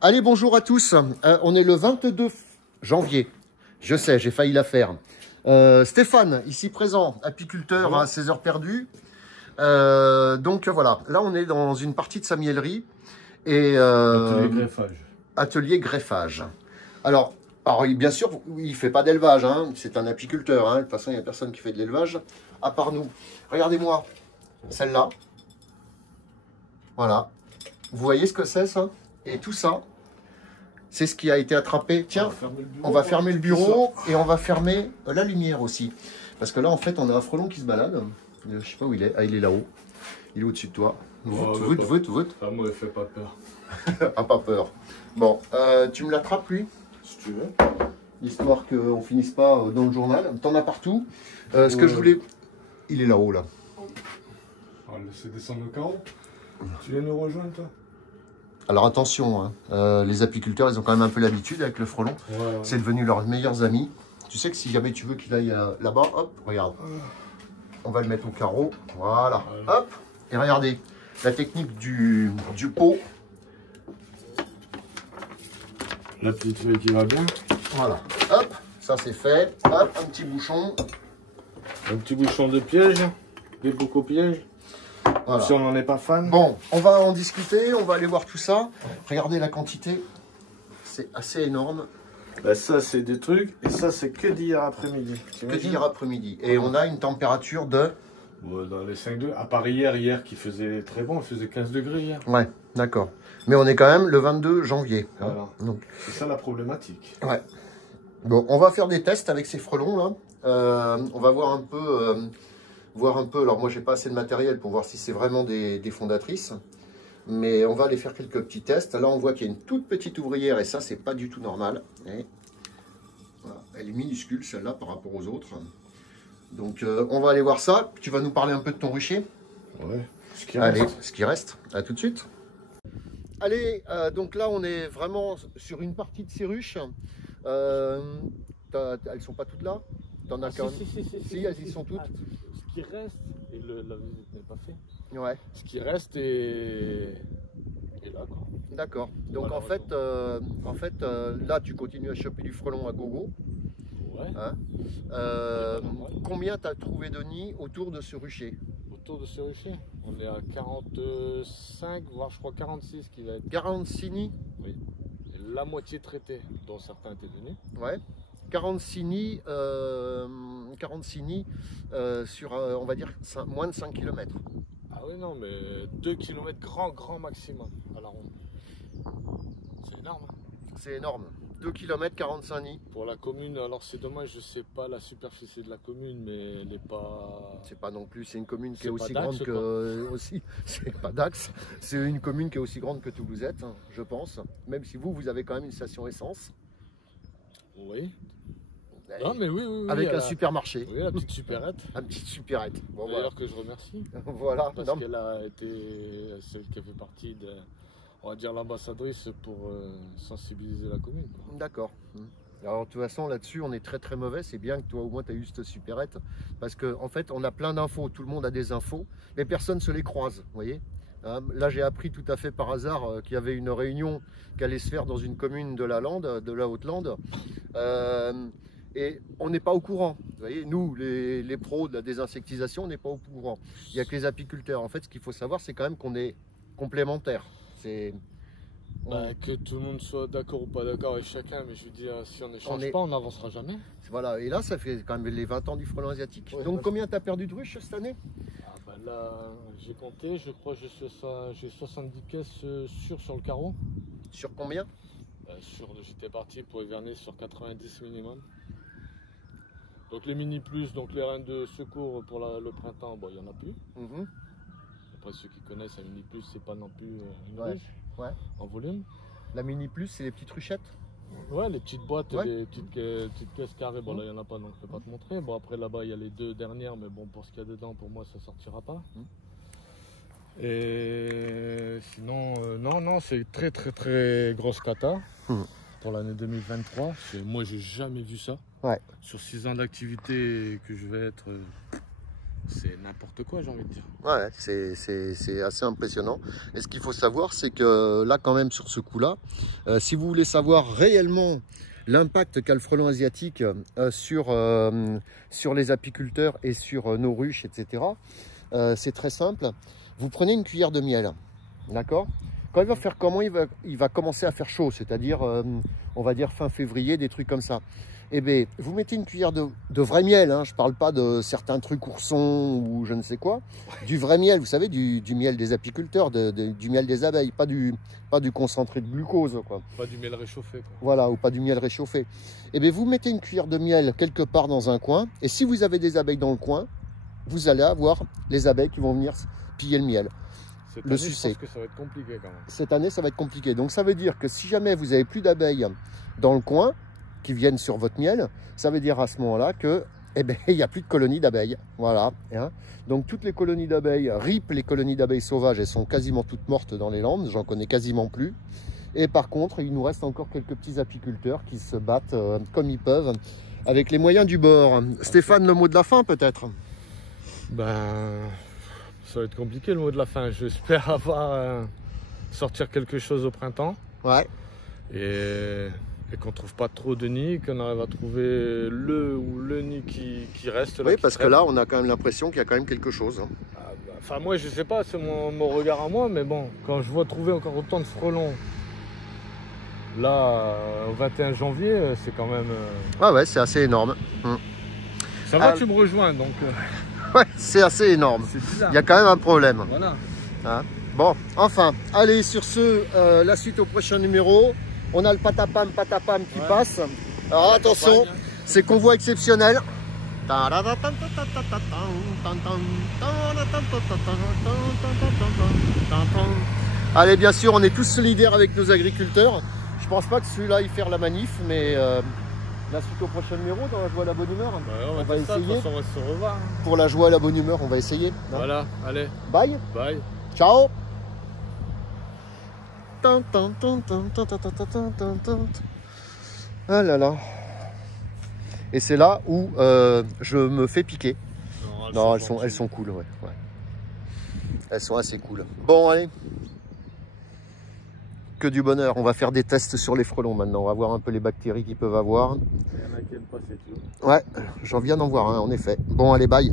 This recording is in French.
Allez, bonjour à tous. On est le 22 janvier. Je sais, j'ai failli la faire. Stéphane, ici présent, apiculteur à 16 heures perdues. Donc voilà, là on est dans une partie de sa miellerie. Et, Atelier greffage. Atelier greffage. Alors bien sûr, il ne fait pas d'élevage, hein. C'est un apiculteur. Hein. De toute façon, il n'y a personne qui fait de l'élevage, à part nous. Regardez-moi, celle-là. Voilà. Vous voyez ce que c'est, ça? Et tout ça, c'est ce qui a été attrapé. Tiens, on va fermer le bureau et on va fermer la lumière aussi. Parce que là, en fait, on a un frelon qui se balade. Je ne sais pas où il est. Ah, il est là-haut. Il est au-dessus de toi. Voûte. Ah, moi, il fait pas peur. Ah, pas peur. Bon, tu me l'attrapes, lui? Si tu veux. Histoire qu'on ne finisse pas dans le journal. T'en as partout. Ce que je voulais... Il est là-haut, là. On va le laisser descendre le carreau. Tu viens nous rejoindre, toi? Alors attention, hein, les apiculteurs, ils ont quand même un peu l'habitude avec le frelon. Ouais. C'est devenu leurs meilleurs amis. Tu sais que si jamais tu veux qu'il aille là-bas, hop, regarde. On va le mettre au carreau. Voilà. Hop. Et regardez, la technique du pot. La petite feuille qui va bien. Voilà. Hop, ça c'est fait. Hop, un petit bouchon. Un petit bouchon de piège. Des bocaux pièges. Voilà. Si on n'en est pas fan. Bon, on va en discuter, on va aller voir tout ça. Regardez la quantité, c'est assez énorme. Ben ça, c'est des trucs, et ça, c'est que d'hier après-midi. Que d'hier après-midi. Et on a une température de... Dans les 5 degrés. À part hier qui faisait très bon, il faisait 15 degrés hier. Ouais, d'accord. Mais on est quand même le 22 janvier. Hein. Voilà. C'est ça la problématique. Ouais. Bon, on va faire des tests avec ces frelons là. On va voir un peu, alors moi j'ai pas assez de matériel pour voir si c'est vraiment des fondatrices, mais on va aller faire quelques petits tests. Là on voit qu'il y a une toute petite ouvrière et ça c'est pas du tout normal. Et voilà. Elle est minuscule celle-là par rapport aux autres. Donc on va aller voir ça. Tu vas nous parler un peu de ton rucher. Ouais. Allez, ce qui reste. À tout de suite. Allez, donc là on est vraiment sur une partie de ces ruches. Elles sont pas toutes là. T'en as si, elles y sont toutes. Ce qui reste, et la visite n'est pas faite. Ouais. Ce qui reste est là, quoi. D'accord. Donc voilà, en fait, là tu continues à choper du frelon à gogo. Ouais. Hein, combien tu as trouvé de nids autour de ce rucher? Autour de ce rucher, on est à 45, voire je crois 46 qui va être. 46 nids? Oui. Et la moitié traitée, dont certains étaient venus. Ouais. 46 nids, sur, on va dire, moins de 5 km. Ah oui, non, mais 2 km grand maximum à la ronde. C'est énorme. Hein. C'est énorme. 2 km, 45 nids. Pour la commune, alors c'est dommage, je sais pas la superficie de la commune, mais elle n'est pas... C'est pas non plus, c'est une commune qui est aussi Dax, grande que... c'est pas Dax, c'est une commune qui est aussi grande que Toulousette, hein, je pense. Même si vous avez quand même une station essence. Oui. Non, mais oui. Avec un supermarché. Oui, la petite supérette. La petite supérette. Bon, d'ailleurs que je remercie. Voilà. Parce qu'elle a été celle qui a fait partie de, on va dire, l'ambassadrice pour sensibiliser la commune. D'accord. Alors de toute façon là-dessus on est très mauvais, c'est bien que toi au moins tu as eu cette supérette. Parce qu'en fait on a plein d'infos, tout le monde a des infos, mais personne ne se les croise, vous voyez. Là j'ai appris tout à fait par hasard qu'il y avait une réunion qui allait se faire dans une commune de la Lande, de la Haute-Lande. Et on n'est pas au courant. Vous voyez, nous, les pros de la désinsectisation, on n'est pas au courant. Il n'y a que les apiculteurs. En fait, ce qu'il faut savoir, c'est quand même qu'on est complémentaires. Que tout le monde soit d'accord ou pas d'accord avec chacun, mais je veux dire, si on n'échange pas, on n'avancera jamais. Voilà, et là, ça fait quand même les 20 ans du frelon asiatique. Ouais, donc, combien tu as perdu de ruches cette année? Là, j'ai compté, je crois que j'ai 70 caisses sur le carreau. Sur combien? J'étais parti pour hiverner sur 90 minimum. Donc les mini plus, donc les reines de secours pour le printemps, bon, il n'y en a plus. Après ceux qui connaissent la mini plus, c'est pas non plus une ruche en volume. La mini plus, c'est les petites ruchettes? Ouais, les petites boîtes, les petites caisses carrées, bon là il n'y en a pas donc je peux pas te montrer. Bon après là-bas il y a les deux dernières, mais bon pour ce qu'il y a dedans, pour moi ça sortira pas. Et sinon, non, c'est très grosse cata. Pour l'année 2023, moi j'ai jamais vu ça. Sur 6 ans d'activité que je vais être c'est n'importe quoi, j'ai envie de dire. Ouais, c'est assez impressionnant. Et ce qu'il faut savoir, c'est que là, quand même, sur ce coup-là, si vous voulez savoir réellement l'impact qu'a le frelon asiatique sur les apiculteurs et sur nos ruches, etc., c'est très simple. Vous prenez une cuillère de miel, d'accord? Quand il va faire comment? Il va commencer à faire chaud, c'est-à-dire, on va dire fin février, des trucs comme ça. Eh bien, vous mettez une cuillère de vrai miel, hein, je ne parle pas de certains trucs oursons ou je ne sais quoi, du vrai miel, vous savez, du miel des apiculteurs, du miel des abeilles, pas du concentré de glucose, quoi. Pas du miel réchauffé, quoi. Voilà, ou pas du miel réchauffé. Eh bien, vous mettez une cuillère de miel quelque part dans un coin, et si vous avez des abeilles dans le coin, vous allez avoir les abeilles qui vont venir piller le miel. Cette année, je pense que ça va être compliqué quand même. Cette année, ça va être compliqué. Donc, ça veut dire que si jamais vous n'avez plus d'abeilles dans le coin, qui viennent sur votre miel, ça veut dire à ce moment-là que, eh ben, il n'y a plus de colonies d'abeilles. Voilà. Hein. Donc, toutes les colonies d'abeilles, RIP, les colonies d'abeilles sauvages, elles sont quasiment toutes mortes dans les Landes. J'en connais quasiment plus. Et par contre, il nous reste encore quelques petits apiculteurs qui se battent comme ils peuvent, avec les moyens du bord. Stéphane, le mot de la fin, peut-être? Ben, ça va être compliqué le mot de la fin. J'espère avoir sortir quelque chose au printemps. Ouais. Et qu'on ne trouve pas trop de nids, qu'on arrive à trouver le nid qui reste. Là, oui, parce que là, on a quand même l'impression qu'il y a quand même quelque chose. Enfin, moi, je sais pas, c'est mon regard à moi, mais bon, quand je vois trouver encore autant de frelons, là, au 21 janvier, c'est quand même... Ah ouais, c'est assez énorme. Ça va, tu me rejoins, donc... Ouais, c'est assez énorme. Il y a quand même un problème. Voilà. Hein, bon, enfin, allez, sur ce, la suite au prochain numéro. On a le patapam qui passe. Alors attention, c'est convoi exceptionnel. Allez, bien sûr, on est tous solidaires avec nos agriculteurs. Je pense pas que celui-là il faire la manif, mais la suite au prochain numéro dans la joie et la bonne humeur. On va essayer. On va se revoir. Pour la joie et la bonne humeur, on va essayer. Voilà, allez. Bye. Bye. Ciao. Ah là là. Et c'est là où je me fais piquer. Non, elles sont cool, ouais. Elles sont assez cool. Bon, allez. Que du bonheur. On va faire des tests sur les frelons maintenant. On va voir un peu les bactéries qu'ils peuvent avoir. Il y en a qui aiment pas, c'est tout. Ouais, j'en viens d'en voir un, en effet. Bon, allez, bye.